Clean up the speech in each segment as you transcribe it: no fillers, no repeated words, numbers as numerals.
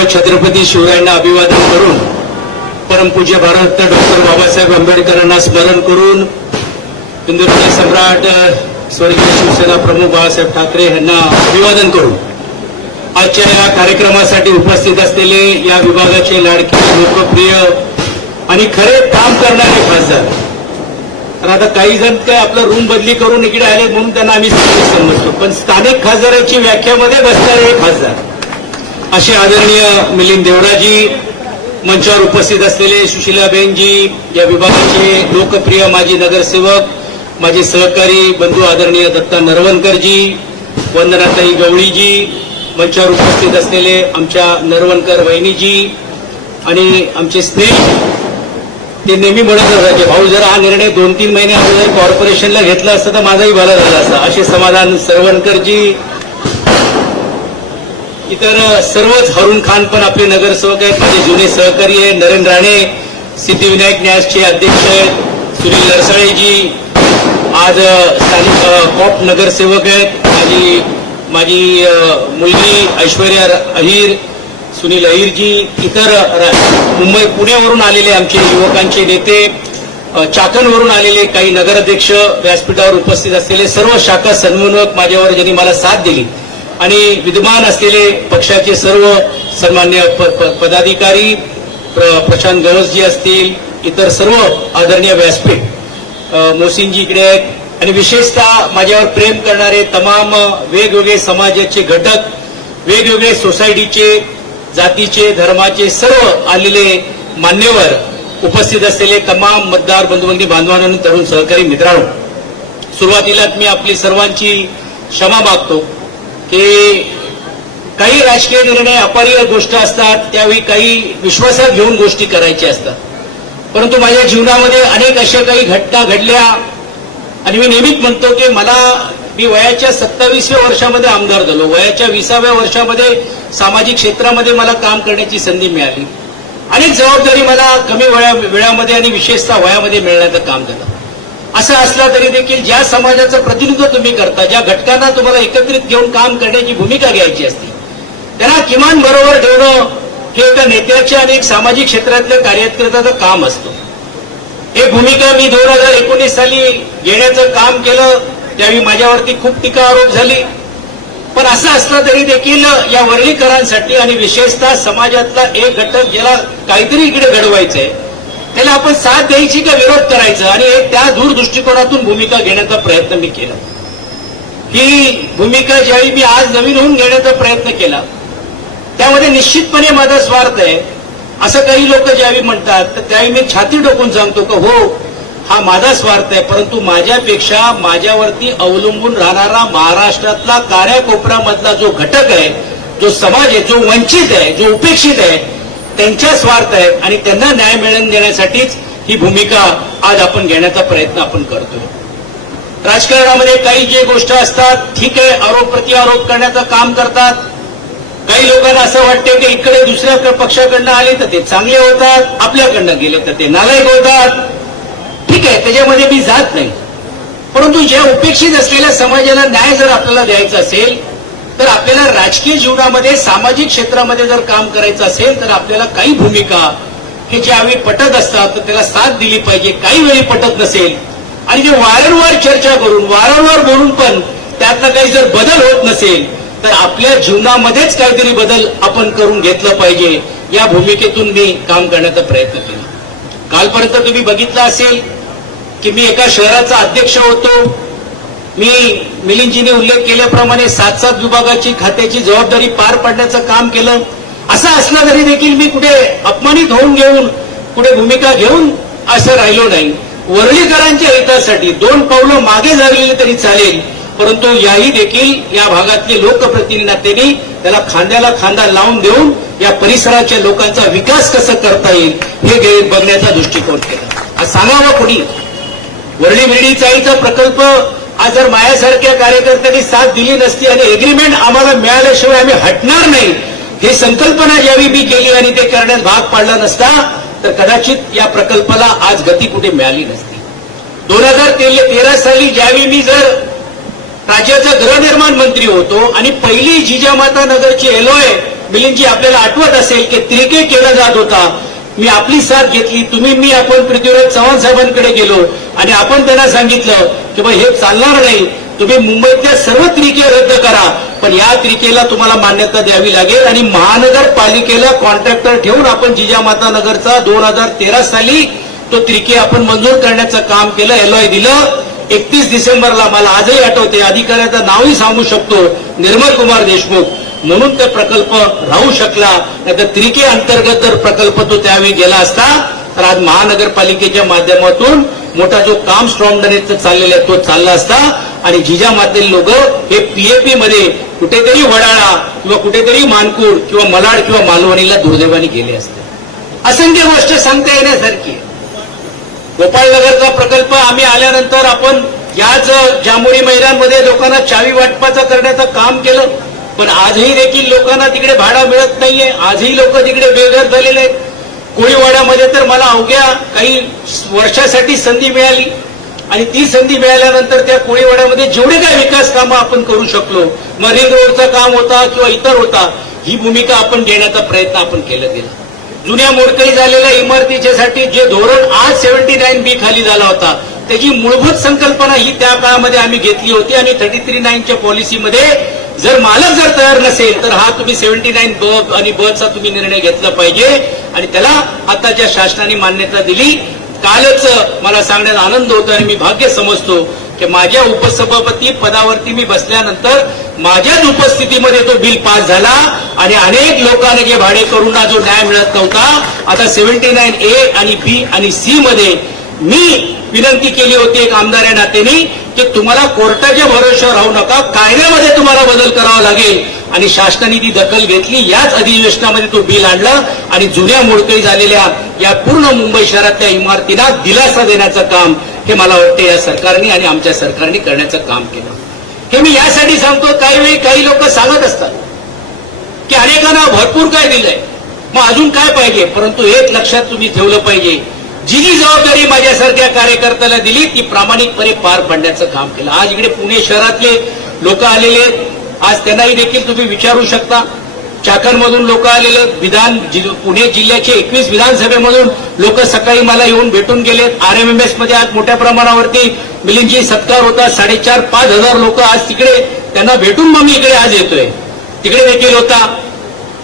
सर्व छत्रपती शिवरायांना अभिवादन करून परमपूज्य भारतरत्न डॉक्टर बाबासाहेब आंबेडकरांना स्मरण करून हिंदुत्व सम्राट स्वर्गीय शिवसेना प्रमुख बाळासाहेब ठाकरे यांना अभिवादन करून आजच्या या कार्यक्रमासाठी उपस्थित असलेले या विभागाचे लाडके लोकप्रिय आणि खरे काम करणारे खासदार, तर आता काही जण काय आपलं रूम बदली करून इकडे आले म्हणून त्यांना आम्ही स्थानिक समजतो, पण स्थानिक खासदाराची व्याख्यामध्ये बसणारे हे खासदार असे आदरणीय मिलिंद देवराजी, मंचावर उपस्थित असलेले सुशीलाबेनजी, या विभागाचे लोकप्रिय माजी नगरसेवक, माझे सहकारी बंधू आदरणीय दत्ता नरवणकरजी, वंदनाताई गवळीजी, मंचावर उपस्थित असलेले आमच्या नरवणकर वहिनीजी आणि आमचे स्नेह, ते नेहमी म्हणत असायचे, भाऊ जर हा निर्णय 2-3 महिने अगोदर कॉर्पोरेशनला घेतला असता तर माझाही भला झाला असता, असे समाधान सरवणकरजी, इतर सर्वच, हरुण खान पण आपले नगरसेवक आहेत, माझे जुने सहकारी आहे, नरेंद्र राणे सिद्धिविनायक न्यासचे अध्यक्ष आहेत, सुनील नरसाळेजी आज स्थानिक कॉप नगरसेवक आहेत, माझी मुलगी ऐश्वर्या अहिर, सुनील अहिरजी, इतर मुंबई पुण्यावरून आलेले आमचे युवकांचे नेते, चाकणवरून आलेले काही नगराध्यक्ष, व्यासपीठावर उपस्थित असलेले सर्व शाखा समन्वयक माझ्यावर ज्यांनी मला साथ दिली आणि विद्यमान असलेले पक्षाचे सर्व सन्मान्य पदाधिकारी, प्रशांत गणसजी असतील, इतर सर्व आदरणीय व्यासपीठ, मोहसिनजी इकडे आहेत, आणि विशेषतः माझ्यावर प्रेम करणारे तमाम वेगवेगळे समाजाचे घटक, वेगवेगळे सोसायटीचे, जातीचे, धर्माचे सर्व आलेले मान्यवर, उपस्थित असलेले तमाम मतदार बंधुभगिनी बांधवांनो, तरुण सहकारी मित्रांनो, सुरुवातीलाच मी आपली सर्वांची क्षमा मागतो की काही राजकीय निर्णय अपरिहार्य गोष्ट असतात, त्यावेळी काही विश्वासात घेऊन गोष्टी करायच्या असतात, परंतु माझ्या जीवनामध्ये अनेक अशा काही घटना घडल्या आणि मी नेहमीच म्हणतो की मी वयाच्या 27व्या वर्षामध्ये आमदार झालो, वयाच्या 20व्या वर्षामध्ये सामाजिक क्षेत्रामध्ये मला काम करण्याची संधी मिळाली, अनेक जबाबदारी मला कमी वेळामध्ये आणि विशेषतः वयामध्ये मिळण्याचं काम झालं. असं असलं तरी देखील ज्या समाजाचं प्रतिनिधित्व तुम्ही करता, ज्या घटकांना तुम्हाला एकत्रित घेऊन काम करण्याची भूमिका घ्यायची असते, त्यांना किमान बरोबर ठेवणं हे एका नेत्याचे आणि एक सामाजिक क्षेत्रातल्या कार्यकर्त्याचं काम असतं. हे भूमिका मी 2019 साली घेण्याचं काम केलं, त्यावेळी माझ्यावरती खूप टीका आरोप झाली, पण असं असलं तरी देखील या वर्णीकरांसाठी आणि विशेषतः समाजातला एक घटक ज्याला काहीतरी इकडे घडवायचंय त्याला आपण साथ द्यायची का विरोध करायचा, आणि त्या दूरदृष्टिकोनातून भूमिका घेण्याचा प्रयत्न मी केला. ही भूमिका ज्यावेळी मी आज नवीन होऊन घेण्याचा प्रयत्न केला त्यामध्ये निश्चितपणे माझा स्वार्थ आहे असं काही लोक ज्यावेळी म्हणतात, तर त्यावेळी मी छाती टोकून सांगतो की हो, हा माझा स्वार्थ आहे, परंतु माझ्यापेक्षा माझ्यावरती अवलंबून राहणारा महाराष्ट्रातला काऱ्याकोपऱ्यामधला जो घटक आहे, जो समाज आहे, जो वंचित आहे, जो उपेक्षित आहे, त्यांच्या स्वार्थ आहे आणि त्यांना न्याय मिळवून देण्यासाठीच ही भूमिका आज आपण घेण्याचा प्रयत्न आपण करतोय. राजकारणामध्ये काही जे गोष्ट असतात, ठीक आहे, आरोप प्रत्यारोप करण्याचं काम करतात. काही लोकांना असं वाटतं की इकडे दुसऱ्या पक्षाकडनं आले तर ते चांगले होतात, आपल्याकडनं गेले तर ते नालायक होतात. ठीक आहे, त्याच्यामध्ये मी जात नाही, परंतु ज्या उपेक्षित असलेल्या समाजाला न्याय जर आपल्याला द्यायचा असेल तर आपल्याला राजकीय जीवनामध्ये, सामाजिक क्षेत्रामध्ये जर काम करायचं असेल तर आपल्याला काही भूमिका हे ज्यावेळी पटत असतात तर त्याला साथ दिली पाहिजे. काही वेळी पटत नसेल आणि जे वारंवार चर्चा करून, वारंवार बोलून पण त्यातला काही जर बदल होत नसेल तर आपल्या जीवनामध्येच काहीतरी बदल आपण करून घेतलं पाहिजे, या भूमिकेतून मी काम करण्याचा प्रयत्न केला. कालपर्यंत तुम्ही बघितलं असेल की मी एका शहराचा अध्यक्ष होतो. मी मिलिंदजीने उल्लेख केल्याप्रमाणे 7-7 विभागाची खात्याची जबाबदारी पार पाडण्याचं काम केलं. असं असलं तरी देखील मी कुठे अपमानित होऊन घेऊन, कुठे भूमिका घेऊन असं राहिलो नाही. वर्णीकरांच्या हितासाठी 2 पावलं मागे झालेले तरी चालेल, परंतु याही देखील या भागातले लोकप्रतिनिधी त्याला खांद्याला खांदा लावून देऊन या परिसराच्या लोकांचा विकास कसा करता येईल हे बघण्याचा दृष्टिकोन केला. आज सांगावं कोणी, वरळी विरळी चाळीचा प्रकल्प आज जर माझ्यासारख्या कार्यकर्त्यांनी साथ दिली नसती आणि एग्रीमेंट आम्हाला मिळाल्याशिवाय आम्ही हटणार नाही ही संकल्पना ज्यावेळी मी केली आणि ते करण्यात भाग पाडला नसता तर कदाचित या प्रकल्पाला आज गती कुठे मिळाली नसती. 2013 साली ज्यावेळी मी जर राज्याचा गृहनिर्माण मंत्री होतो आणि पहिली जिजामाता नगरची एलओए मिलिंदजी आपल्याला आठवत असेल की त्रिके केला जात होता. मी आपली साथ घेतली, तुम्ही मी आपण पृथ्वीराज चव्हाण साहेबांकडे गेलो आणि आपण त्यांना सांगितलं की बा हे चालणार नाही, तुम्ही मुंबईतल्या सर्व त्रिके रद्द करा, पण या त्रिकेला तुम्हाला मान्यता द्यावी लागेल आणि महानगरपालिकेला कॉन्ट्रॅक्टर ठेवून आपण जिजामाता नगरचा 2013 साली तो त्रिके आपण मंजूर करण्याचं काम केलं, एलओआय दिलं. 31 डिसेंबरला मला आजही आठवते, अधिकाऱ्याचं नावही सांगू शकतो, निर्मल कुमार देशमुख, म्हणून तो प्रकल्प राहू शकला. नाहीतर त्रिके अंतर्गत जर प्रकल्प तो त्यावेळी गेला असता तर आज महानगरपालिकेच्या माध्यमातून मोठा जो काम स्ट्रॉंग चाललेला आहे तो चालला असता आणि जिजामातेल लोक हे पीएपी मध्ये कुठेतरी वडाळा किंवा कुठेतरी मानकूर किंवा मलाड किंवा मालवणीला दुर्दैवाने गेले असते. असंख्य गोष्ट सांगता येण्यासारखी. गोपाळनगरचा प्रकल्प आम्ही आल्यानंतर आपण याच जांभोळी मैदानमध्ये लोकांना चावी वाटपाचं करण्याचं काम केलं, पण आजही देखील लोकांना तिकडे भाडं मिळत नाहीये. आजही लोक तिकडे बेघर झालेले आहेत. कोळीवाड्यामध्ये तर मला अवघ्या काही वर्षासाठी संधी मिळाली आणि ती संधी मिळाल्यानंतर त्या कोळीवाड्यामध्ये जेवढे काही विकास कामं आपण करू शकलो, मग रिंग रोडचं काम होता किंवा इतर होता, ही भूमिका आपण घेण्याचा प्रयत्न आपण केला गेला. जुन्या मोडकळी झालेल्या इमारतीच्यासाठी जे धोरण आज 79B खाली झाला होता त्याची मूलभूत संकल्पना ही त्या काळामध्ये आम्ही घेतली होती आणि 33(9) पॉलिसीमध्ये जर मालक जर तयार नसेल तर हा तुम्ही 79 आणि चा तुम्ही निर्णय घेतला पाहिजे आणि त्याला आताच्या शासनाने मान्यता दिली. कालच मला सांगण्यात आनंद होतो आणि मी भाग्य समजतो की माझ्या उपसभापती पदावरती मी बसल्यानंतर माझ्याच उपस्थितीमध्ये तो बिल पास झाला आणि अनेक लोकांना जे भाडेकरूंना जो न्याय मिळत नव्हता, आता 79A आणि B आणि C मध्ये मी विनंती केली होती एक आमदार या नात्याने की तुम्हाला कोर्टाच्या भरोश्यावर राहू नका, कायद्यामध्ये तुम्हाला बदल करावा लागेल आणि शासनाने ती दखल घेतली. याच अधिवेशनामध्ये तो बिल आणलं आणि जुन्या मोडकळी झालेल्या या पूर्ण मुंबई शहरातल्या इमारतींना दिलासा देण्याचं काम हे मला वाटतं या सरकारने आणि आमच्या सरकारने करण्याचं काम केलं. हे मी यासाठी सांगतो, काही वेळी काही लोक सांगत असतात की अनेकांना भरपूर काय दिलंय, मग अजून काय पाहिजे, परंतु एक लक्षात तुम्ही ठेवलं पाहिजे, जी जबाबदारी माझ्यासारख्या कार्यकर्त्याला दिली ती प्रामाणिकपणे पार पाडण्याचं काम केलं. आज इकडे पुणे शहरातले लोक आलेले आहेत, आज त्यांनाही देखील तुम्ही विचारू शकता. चाकणमधून लोक आलेले, पुणे जिल्ह्याचे 21 विधानसभेमधून लोक सकाळी मला येऊन भेटून गेलेत. RMMS मध्ये आज मोठ्या प्रमाणावरती मिलिंदजी सत्कार होता. 4,500-5,000 हजार लोक आज तिकडे त्यांना भेटून मग मी इकडे आज येतोय. तिकडे देखील होता.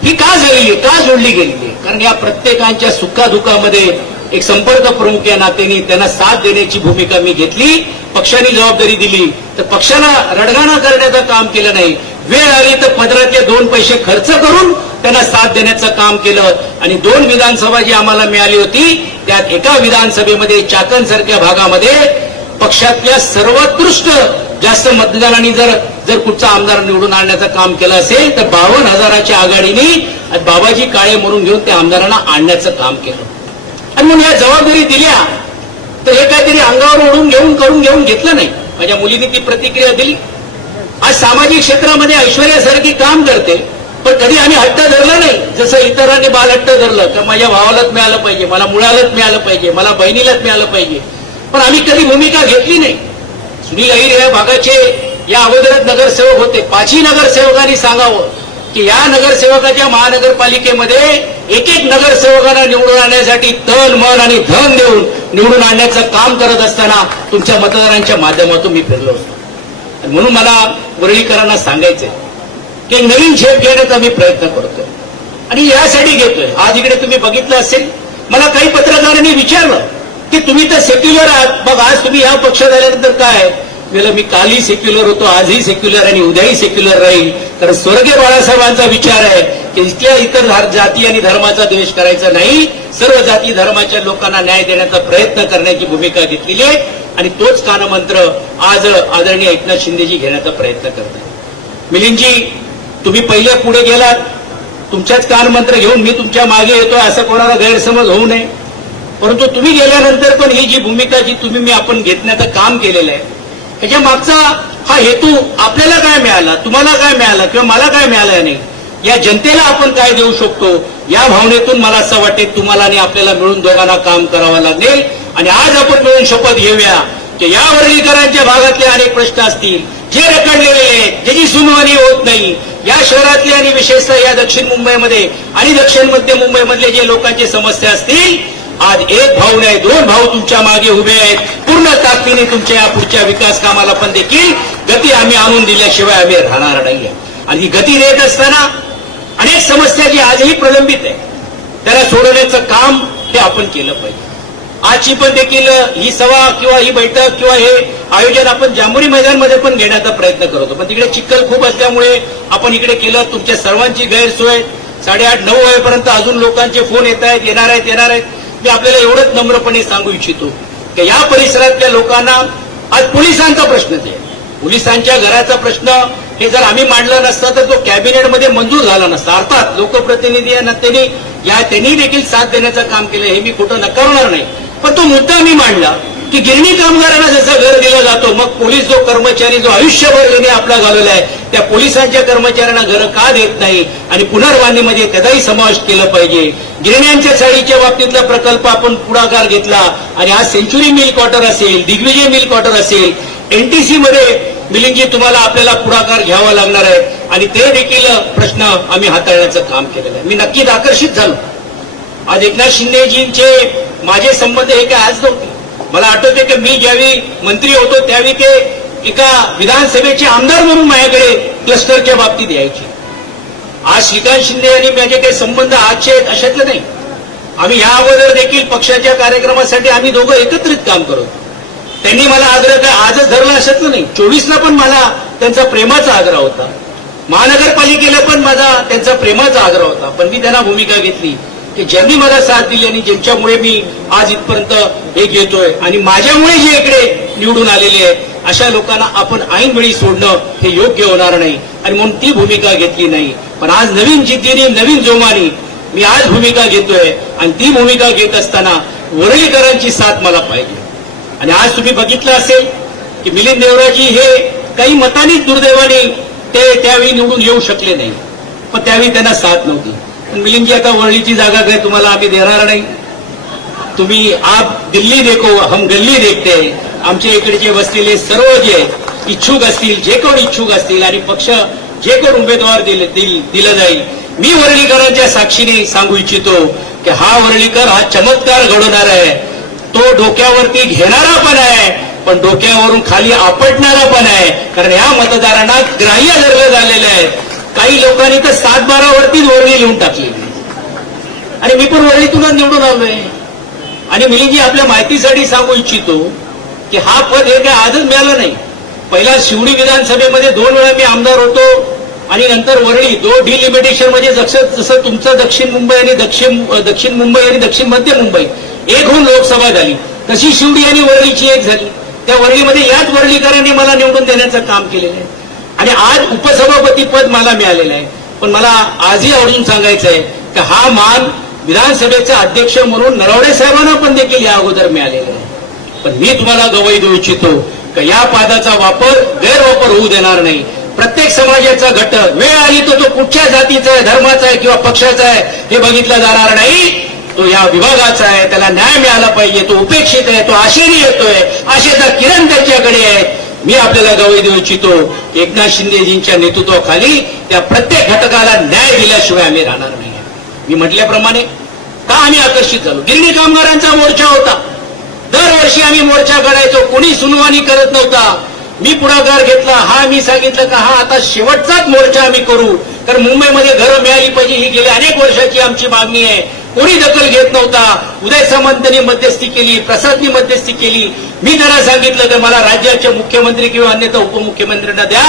ही का झालेली, का जोडली गेलेली? कारण या प्रत्येकांच्या सुखादुखामध्ये एक संपर्क प्रमुख या नात्याने त्यांना साथ देण्याची भूमिका मी घेतली. पक्षाने जबाबदारी दिली तर पक्षाला रडगाणा करण्याचं काम केलं नाही. वेळ आली तर पदरातले 2 पैसे खर्च करून त्यांना साथ देण्याचं काम केलं आणि 2 विधानसभा जी आम्हाला मिळाली होती त्यात एका विधानसभेमध्ये चाकणसारख्या भागामध्ये पक्षातल्या सर्वोत्कृष्ट जास्त मतदारांनी जर कुठचा आमदार निवडून आणण्याचं काम केलं असेल तर 52,000च्या आघाडीने बाबाजी काळे म्हणून घेऊन त्या आमदारांना आणण्याचं काम केलं. आणि म्हणून या जबाबदारी दिल्या तर हे काहीतरी अंगावर ओढून करून घेतलं नाही. माझ्या मुलीने ती प्रतिक्रिया दिली. आज सामाजिक क्षेत्रामध्ये ऐश्वर्यासारखी काम करते, पण कधी आम्ही हट्ट धरला नाही जसं इतरांनी बाल हट्ट धरलं तर माझ्या भावालाच मिळालं पाहिजे, मला मुलालाच मिळालं पाहिजे, मला बहिणीलाच मिळालं पाहिजे, पण आम्ही कधी भूमिका घेतली नाही. सुनील अहिर या भागाचे या अगोदरच नगरसेवक होते. 5ही नगरसेवकांनी सांगावं की या नगरसेवकाच्या महानगरपालिकेमध्ये एक नगरसेवकांना निवडून आणण्यासाठी तन मन आणि धन देऊन निवडून आणण्याचं काम करत असताना तुमच्या मतदारांच्या माध्यमातून मी फिरलो असतो. म्हणून मला वरळीकरांना सांगायचंय की नवीन झेप घेण्याचा मी प्रयत्न करतोय आणि यासाठी घेतोय. आज इकडे तुम्ही बघितलं असेल, मला काही पत्रकारांनी विचारलं की तुम्ही तर सेक्युलर आहात, मग आज तुम्ही या पक्षात आल्यानंतर काय? मी कालही सेक्युलर होतो, आजही सेक्युलर आणि उद्याही सेक्युलर राहील. कारण स्वर्गीय बाळासाहेबांचा विचार आहे की इथल्या इतर जाती आणि धर्माचा द्वेष करायचा नाही, सर्व जाती धर्माच्या लोकांना न्याय देण्याचा प्रयत्न करण्याची भूमिका घेतलेली आहे आणि तोच कानमंत्र आज आदरणीय एकनाथ शिंदेजी घेण्याचा प्रयत्न करतात. मिलिंदजी, तुम्ही पहिले पुढे गेलात, तुमच्याच कानमंत्र घेऊन मी तुमच्या मागे येतोय असं कोणाला गैरसमज होऊ नये. परंतु तुम्ही गेल्यानंतर पण ही जी भूमिका जी तुम्ही मी आपण घेतण्याचं काम केलेलं आहे त्याच्या मागचा हा हेतू आपल्याला काय मिळाला, तुम्हाला काय मिळालं किंवा मला काय मिळालं नाही, या जनतेला आपण काय देऊ शकतो, या भावनेतून मला असं वाटेल तुम्हाला आणि आपल्याला मिळून दोघांना काम करावं लागेल. आणि आज आपण मिळून शपथ घेऊया की या वरळीकरांच्या भागातले अनेक प्रश्न असतील, जे रखडलेले आहेत, ज्याची सुनवाई होत नाही, या शहरातले आणि विशेषतः या दक्षिण मुंबईमध्ये आणि दक्षिण मध्य मुंबईमधले जे लोकांची समस्या असतील, आज एक भाऊ नाही 2 भाऊ तुमच्या मागे उभे आहेत. पूर्ण ताकदीने तुमच्या या पुढच्या विकास कामाला पण देखील गती आम्ही आणून दिल्याशिवाय आम्ही राहणार नाहीये. आणि ही गती देत असताना अनेक समस्या जी आजही प्रलंबित आहे त्याला सोडवण्याचं काम हे आपण केलं पाहिजे. आजची पण देखील ही सभा किंवा ही बैठक किंवा हे आयोजन आपण जांभुरी मैदानमध्ये पण घेण्याचा प्रयत्न करतो, पण तिकडे चिखल खूप असल्यामुळे आपण इकडे केलं. तुमच्या सर्वांची गैरसोय 8:30-9 वाजेपर्यंत अजून लोकांचे फोन येत आहेत, येणार आहेत. मी आपल्याला एवढंच नम्रपणे सांगू इच्छितो की या परिसरातल्या लोकांना आज पोलिसांचा प्रश्न आहे. पोलिसांच्या घराचा प्रश्न हे जर आम्ही मांडला नसता तर तो कॅबिनेटमध्ये मंजूर झाला नसता. अर्थात लोकप्रतिनिधी या नात्याने त्यांनी देखील साथ देण्याचं काम केलं, हे मी खोटं नकारणार नाही. पण तो मुद्दा मी मांडला की गिरणी कामगारांना जसं घर दिलं जातो, मग पोलीस जो कर्मचारी जो आयुष्यभर त्यांनी आपला घालवला आहे त्या पोलिसांच्या कर्मचाऱ्यांना घरं का देत नाही आणि पुनर्बांधणीमध्ये त्याचाही समावेश केला पाहिजे. गिरण्यांच्या साडीच्या बाबतीतला प्रकल्प आपण पुढाकार घेतला आणि आज सेंच्युरी मिल क्वार्टर असेल, दिग्विजय मिल क्वार्टर असेल, एनटीसी मध्ये मिलिंदजी तुम्हाला आपल्याला पुढाकार घ्यावा लागणार आहे आणि ते देखील प्रश्न आम्ही हाताळण्याचं काम केलेलं आहे. मी नक्कीच आकर्षित झालो. आज एकनाथ शिंदेजींचे माझे संबंध हे काय आज नव्हते. मला आठवते की मी ज्यावेळी मंत्री होतो त्यावेळी ते एका विधानसभेचे आमदार म्हणून माझ्याकडे क्लस्टरच्या बाबतीत यायचे. आज श्रीकांत शिंदे आणि माझे काही संबंध आजचे आहेत अशातलं नाही. आम्ही या अगोदर देखील पक्षाच्या कार्यक्रमासाठी आम्ही दोघं एकत्रित काम करतो. त्यांनी मला आग्रह काय आजच धरला अशातलं नाही. 24ला पण मला त्यांचा प्रेमाचा आग्रह होता, महानगरपालिकेला पण माझा त्यांचा प्रेमाचा आग्रह होता. पण मी त्यांना भूमिका घेतली की ज्यांनी मला साथ दिली आणि ज्यांच्यामुळे मी आज इथपर्यंत हे घेतोय आणि माझ्यामुळे जे इकडे निवडून आलेले आहेत अशा लोकांना आपण ऐन वेळी सोडणं हे योग्य होणार नाही आणि म्हणून ती भूमिका घेतली नाही. पण आज नवीन जिद्दीने नवीन जोमाने मी आज भूमिका घेतोय आणि ती भूमिका घेत असताना वरळीकरांची साथ मला पाहिजे. आणि आज तुम्ही बघितलं असेल की मिलिंद देवराजी हे काही मतांनी दुर्दैवाने ते त्यावेळी निवडून येऊ शकले नाही, पण त्यावेळी त्यांना साथ नव्हती. पण मिलिंदजी आता वरळीची जागा काय तुम्हाला आम्ही देणार नाही. तुम्ही आप दिल्ली देखो हम गल्ली देखते. आमच्या इकडचे बसलेले सर्व जे इच्छुक असतील, जे कोण इच्छुक असतील आणि पक्ष जे कोण उमेदवार दिलं जाईल, मी वरळीकरांच्या साक्षीने सांगू इच्छितो की हा वरळीकर हा चमत्कार घडवणार आहे. तो डोक्यावरती घेणारा पण आहे, पण डोक्यावरून खाली आपटणारा पण आहे. कारण या मतदारांना ग्राह्य धरलं झालेलं आहे. काही लोकांनी तर 7-12 वरतीच वरळी लिहून टाकली आणि मी पण वरळीतूनच निवडून आलोय. आणि मिलिंदजी आपल्या माहितीसाठी सांगू इच्छितो की हा पद हे काय आजच मिळालं नाही. पहिला शिवडी विधानसभेमध्ये 2 वेळा मी आमदार होतो आणि नंतर वरळी डिलिमिटेशन म्हणजे जसं तुमचं दक्षिण मुंबई आणि दक्षिण मुंबई आणि दक्षिण मध्य मुंबई एक होऊन लोकसभा झाली, तशी शिवडी आणि वरळीची एक झाली. त्या वरळीमध्ये याच वरळीकरांनी मला निवडून देण्याचं काम केलेलं आहे आणि आज उपसभापती पद मला मिळालेलं आहे. पण मला आजही आवडून सांगायचं आहे की हा मान विधानसभेचे अध्यक्ष म्हणून नरवडे साहेबांना पण देखील या अगोदर मिळालेला आहे. पण मी तुम्हाला गवाही देऊ इच्छितो की या पदाचा वापर गैरवापर होऊ देणार नाही. प्रत्येक समाजाचा घटक वेळ आली तर तो कुठच्या जातीचा आहे, धर्माचा आहे किंवा पक्षाचा आहे हे बघितलं जाणार नाही. तो या विभागाचा आहे, त्याला न्याय मिळाला पाहिजे. तो उपेक्षित आहे, तो आशेने येतोय, आशेचा किरण त्याच्याकडे आहे. मी आपल्याला गवाही देऊ इच्छितो एकनाथ शिंदेजींच्या नेतृत्वाखाली त्या प्रत्येक घटकाला न्याय दिल्याशिवाय आम्ही राहणार नाही. मी म्हटल्याप्रमाणे का आम्ही आकर्षित झालो. गिरणी कामगारांचा मोर्चा होता, दरवर्षी आम्ही मोर्चा काढायचो, कोणी सुनवाई करत नव्हता. मी पुढाकार घेतला. मी सांगितलं का आता शेवटचाच मोर्चा आम्ही करू, कारण मुंबईमध्ये घरं मिळाली पाहिजे ही गेल्या अनेक वर्षाची आमची मागणी आहे. कोणी दखल घेत नव्हता. उदय सामंतांनी मध्यस्थी केली, प्रसादनी मध्यस्थी केली. मी त्यांना सांगितलं की मला राज्याचे मुख्यमंत्री किंवा अन्यथा उपमुख्यमंत्र्यांना द्या,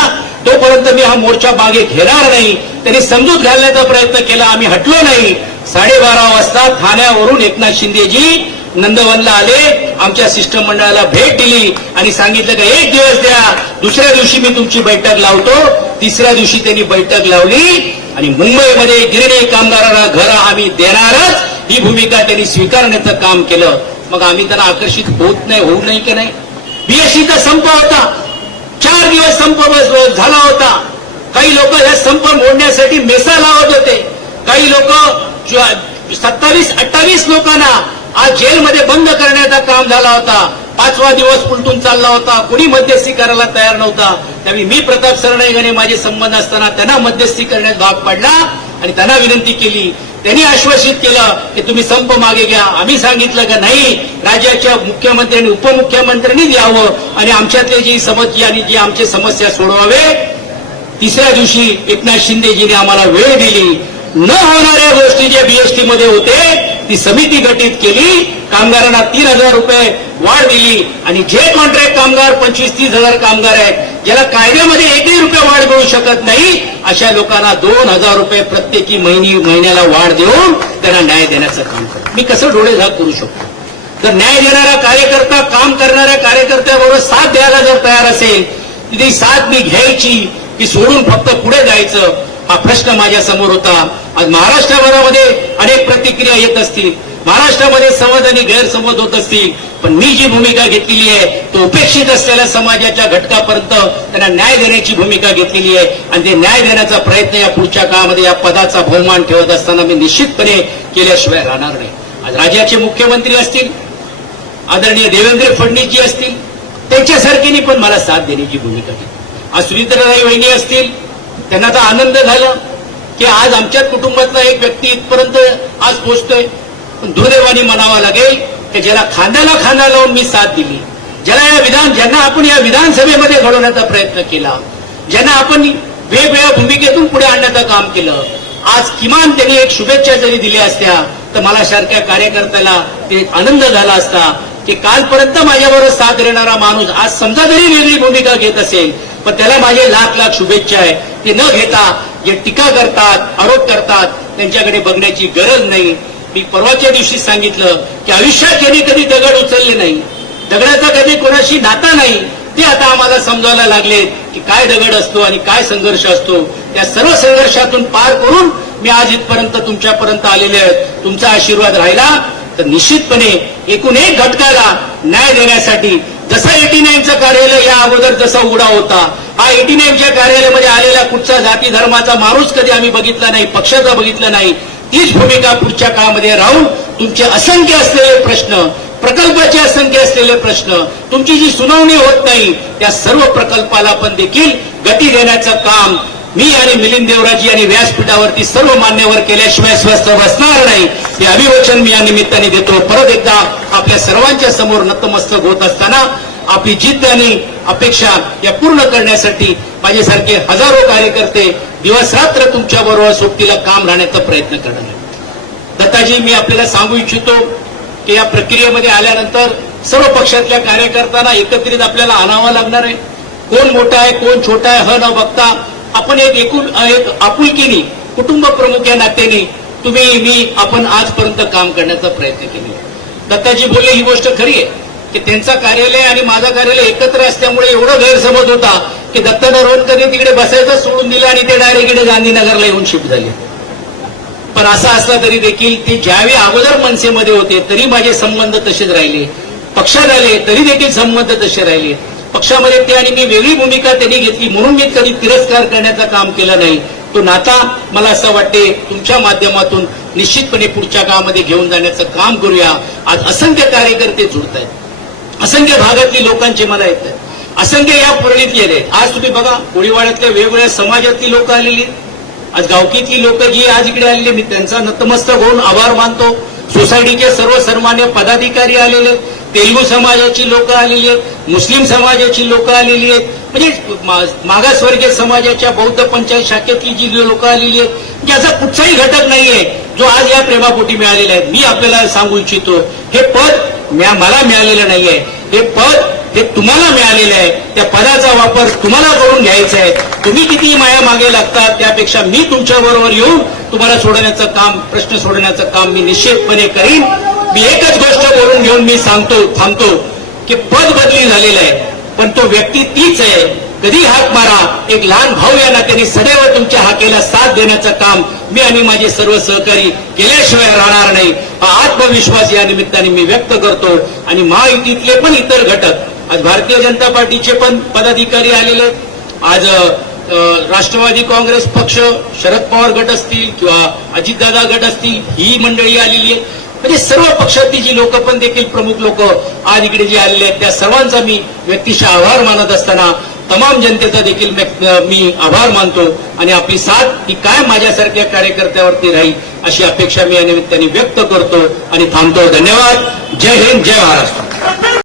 तोपर्यंत मी हा मोर्चा मागे घेणार नाही. त्यांनी समजूत घालण्याचा प्रयत्न केला, आम्ही हटलो नाही. 12:30 वाजता ठाण्यावरून एकनाथ शिंदेजी नंदवनला आले, आमच्या शिष्टमंडळाला भेट दिली आणि सांगितलं की 1 दिवस द्या, दुसऱ्या दिवशी मी तुमची बैठक लावतो. तिसऱ्या दिवशी त्यांनी बैठक लावली आणि मुंबईमध्ये गिरणी कामगारांना घरं आम्ही देणारच ही भूमिका त्यांनी स्वीकारण्याचं काम केलं. मग आम्ही त्यांना आकर्षित होऊ नाही की नाही. बीएससीचा संप होता, 4 दिवस संप झाला होता. काही लोक या संप मोडण्यासाठी मेसा लावत होते. काही लोक 27-28 लोकांना आज जेलमध्ये बंद करण्याचा काम झाला होता. 5वा दिवस उलटून चालला होता. कोणी मध्यस्थी करायला तयार नव्हता. त्यावेळी मी प्रताप सरनाईकाने माझे संबंध असताना त्यांना मध्यस्थी करण्यास भाग पाडला आणि त्यांना विनंती केली. त्यांनी आश्वासित केलं की तुम्ही संप मागे घ्या. आम्ही सांगितलं का नाही, राज्याच्या मुख्यमंत्री आणि उपमुख्यमंत्र्यांनी यावं आणि आमच्यातले जी समस्या आणि जी आमची समस्या सोडवावे. तिसऱ्या दिवशी एकनाथ शिंदेजीने आम्हाला वेळ दिली. न होणाऱ्या गोष्टी जे बीएसटी मध्ये होते ती समिती गठीत केली. कामगारांना 3,000 रुपये वाढ दिली आणि जे कॉन्ट्रॅक्ट कामगार 25-30 कामगार आहेत, ज्याला कायद्यामध्ये 1 रुपया वाढ मिळू शकत नाही, अशा लोकांना 2,000 रुपये प्रत्येकी महिन्याला वाढ देऊन त्यांना न्याय देण्याचं काम करतो. मी कसं डोळे झाक करू शकतो? जर न्याय देणारा कार्यकर्ता काम करणाऱ्या कार्यकर्त्याबरोबर साथ द्यायला जर तयार असेल, ती साथ मी घ्यायची की सोडून फक्त पुढे जायचं, हा प्रश्न माझ्या समोर होता. आज महाराष्ट्रभरामध्ये अनेक प्रतिक्रिया येत असतील, महाराष्ट्रामध्ये समज आणि गैरसमज होत असतील, पण मी जी भूमिका घेतलेली आहे तो उपेक्षित असलेल्या समाजाच्या घटकापर्यंत त्यांना न्याय देण्याची भूमिका घेतलेली आहे आणि ते न्याय देण्याचा प्रयत्न या पुढच्या काळामध्ये या पदाचा बहुमान ठेवत असताना मी निश्चितपणे केल्याशिवाय राहणार नाही. आज राज्याचे मुख्यमंत्री असतील, आदरणीय देवेंद्र फडणवीसजी असतील, त्यांच्यासारखीनी पण मला साथ देण्याची भूमिका घेतली. आज सुनीताताई वहिनी असतील, त्यांना तर आनंद झाला की आज आमच्या कुटुंबातला एक व्यक्ती इथपर्यंत आज पोहोचतोय. पण दुर्दैवाने म्हणावं लागेल की ज्याला खांद्याला खांदा लावून मी साथ दिली, ज्यांना आपण या विधानसभेमध्ये घडवण्याचा प्रयत्न केला, ज्यांना आपण वेगवेगळ्या भूमिकेतून पुढे आणण्याचं काम केलं, आज किमान त्यांनी एक शुभेच्छा जरी दिल्या असत्या तर मला सारख्या कार्यकर्त्याला ते आनंद झाला असता की कालपर्यंत माझ्याबरोबर साथ देणारा माणूस आज समजा जरी वेगळी भूमिका घेत असेल, पण त्याला माझे लाख शुभेच्छा आहे. ते न घेता जे टीका करतात, आरोप करतात, त्यांच्याकडे बघण्याची गरज नाही. मी परवाच्या दिवशी सांगितलं की आयुष्यात ज्यांनी कधी दगड उचलले नाही, दगडाचा कधी कोणाशी नाता नाही, ते आता आम्हाला समजायला लागले की काय दगड असतो आणि काय संघर्ष असतो. त्या सर्व संघर्षातून पार करून मी आज इथपर्यंत तुमच्यापर्यंत आलेले आहेत. तुमचा आशीर्वाद राहिला तर निश्चितपणे एकूण एक घटकाला न्याय देण्यासाठी जसं 89चं कार्यालय या अगोदर जसा उघडा होता, हा 89च्या कार्यालयामध्ये आलेला कुठचा जाती धर्माचा माणूस कधी आम्ही बघितला नाही, पक्षाचा बघितला नाही. तीच भूमिका पुढच्या काळामध्ये राहून तुमचे असंख्य असलेले प्रश्न, प्रकल्पाचे असंख्य असलेले प्रश्न, तुमची जी सुनावणी होत नाही त्या सर्व प्रकल्पाला पण देखील गती देण्याचं काम मी आणि मिलिंद देवराजी आणि व्यासपीठावरती सर्व मान्यवर केल्याशिवाय स्वस्थ बसणार नाही, हे अभिवचन मी या निमित्ताने देतो. परत एकदा आपल्या सर्वांच्या समोर नतमस्तक होत असताना आपली जिद्द आणि अपेक्षा या पूर्ण करण्यासाठी माझ्यासारखे हजारो कार्यकर्ते दिवस रात्र तुमच्या बरोबर सोबतीला काम राहण्याचा प्रयत्न करणार आहे. दत्ताजी, मी आपल्याला सांगू इच्छितो की या प्रक्रियेमध्ये आल्यानंतर सर्व पक्षातल्या कार्यकर्त्यांना एकत्रित आपल्याला आणावं लागणार आहे. कोण मोठा आहे कोण छोटा आहे हे न बघता आपण एक आपुलकीने कुटुंब प्रमुख या नात्याने तुम्ही मी आपण आजपर्यंत काम करण्याचा प्रयत्न केला. दत्ताजी बोलले ही गोष्ट खरी आहे की त्यांचा कार्यालय आणि माझा कार्यालय एकत्र असल्यामुळे एवढं गैरसमज होता की दत्त नरवणकरने तिकडे बसायचं सोडून दिलं आणि ते डायरेक्ट इकडे गांधीनगरला येऊन शिफ्ट झाले. पण असं असला तरी देखील ते ज्यावेळी अगोदर मनसेमध्ये होते तरी माझे संबंध तसेच राहिले, पक्षात आले तरी देखील संबंध तसे राहिले. पक्षामध्ये ते आणि मी वेगळी भूमिका त्यांनी घेतली म्हणून मी कधी तिरस्कार करण्याचं काम केलं नाही. तो नाता मला असं वाटते तुमच्या माध्यमातून निश्चितपणे पुढच्या काळामध्ये घेऊन जाण्याचं काम करूया. आज असंख्य कार्यकर्ते जुळत आहेत, असंख्य भागातली लोकांचे मला येत आहेत, असंख्य या परळीतले आहेत. आज तुम्ही बघा कोळीवाड्यातल्या वेगवेगळ्या समाजातली लोक आलेली आहेत, आज गावकीतली लोक जी आज इकडे आलेली, मी त्यांचा नतमस्तक होऊन आभार मानतो. सोसायटीचे सर्व सन्मान्य पदाधिकारी आलेले आहेत, तेलुगू समाजाची लोक आलेली आहेत, मुस्लिम समाजाची लोक आलेली आहेत, म्हणजे मागासवर्गीय समाजाच्या बौद्ध पंचायत शाखेतली जी लोक आलेली आहेत, म्हणजे असा कुठचाही घटक नाहीये जो आज या प्रेमापोटी मिळालेला आहे. मी आपल्याला सांगू इच्छितो हे पद मला मिळालेलं नाहीये, हे पद हे तुम्हाला मिळालेलं आहे. त्या पदाचा वापर तुम्हाला करून घ्यायचा आहे. तुम्ही किती माया मागे लागतात त्यापेक्षा मी तुमच्या बरोबर येऊन तुम्हाला सोडवण्याचं काम, प्रश्न सोडवण्याचं काम मी निश्चितपणे करीन. मी एकच गोष्ट बोलून घेऊन मी थांबतो की पद बदली झालेलं आहे पण तो व्यक्ती तीच आहे. कधी हाक मारा, एक लहान भाऊ या नात्याने सदैव तुमच्या हाकेला साथ देण्याचं काम मी आणि माझे सर्व सहकारी केल्याशिवाय राहणार नाही, हा आत्मविश्वास या निमित्ताने मी व्यक्त करतो. आणि महायुतीतले पण इतर घटक, आज भारतीय जनता पार्टीचे पण पदाधिकारी आलेले आहेत, आज राष्ट्रवादी काँग्रेस पक्ष, शरद पवार गट असतील किंवा अजितदादा गट असतील, ही मंडळी आलेली आहे. म्हणजे सर्व पक्षातली जी लोक पण देखील प्रमुख लोक आज इकडे जे आलेले आहेत त्या सर्वांचा मी व्यक्तिशः आभार मानत असताना तमाम जनतेचा देखील मी आभार मानतो आणि आपली साथ ही काय माझ्यासारख्या कार्यकर्त्यावरती राहील अशी अपेक्षा मी या निमित्ताने व्यक्त करतो आणि थांबतो. धन्यवाद. जय हिंद, जय महाराष्ट्र.